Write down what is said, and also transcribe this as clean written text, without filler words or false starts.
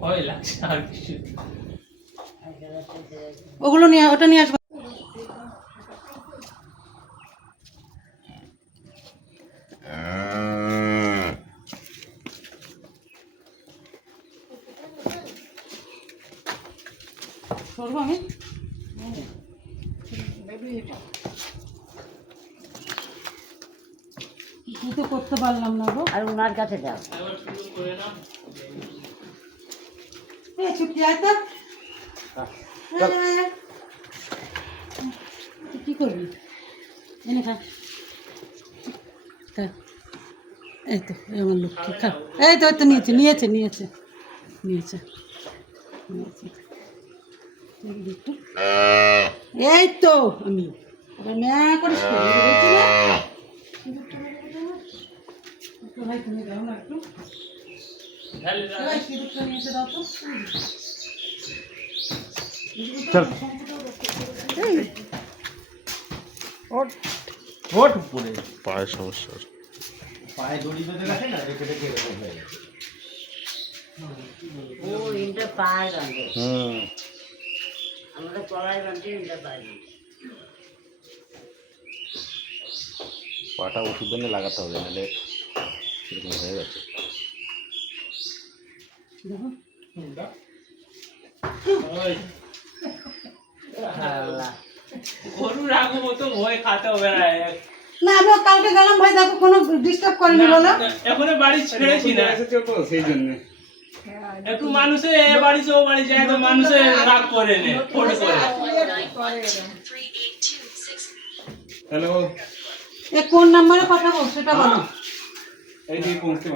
ভয় লাগছে আর কিছু। ওগুলো নিয়ে ওটা নিয়ে আসবো। সরবো আমি তো করতে পারলাম না গো। আর ওনার কাছে যাও। ছুটি আয় তো কি করবি এনে খা। এই তো আমার লক্ষ্মী খা। এই তো নিয়েছে নিয়েছে নিয়েছে নিয়েছে নিয়েছে। এই তো আমি ম্যা করে ভাই তুমি যাও না একটু নিয়েছে দাও তো। ওঠ উপরে পায়ের সমস্যা, পায়ে দড়ি বেঁধে রাখে না, রেখে রেখে এরকম হয়ে গেছে। ও ইনটা পায়ে বাঁধে। আমরা কলাই বাঁধি, ইনটা পায়ে বাঁধে। পাটা ওষুধ এনে লাগাতে হবে, নাহলে এরকম হয়ে গেছে। গরু রাখবো মতো ভয় খাতে হবে না। না আমি কালকে গেলাম ভাই, দেখো কোনো ডিস্টার্ব করেনি বলো। এখনো বাড়ি ছেড়েছি না সেই জন্য একটু মানুষে এ বাড়ি সে ও বাড়ি যায় তো মানুষে রাগ করে নে ফটো করে। হ্যালো, কোন নাম্বারে পাঠাবো সেটা বলো। এই যে পৌঁছতে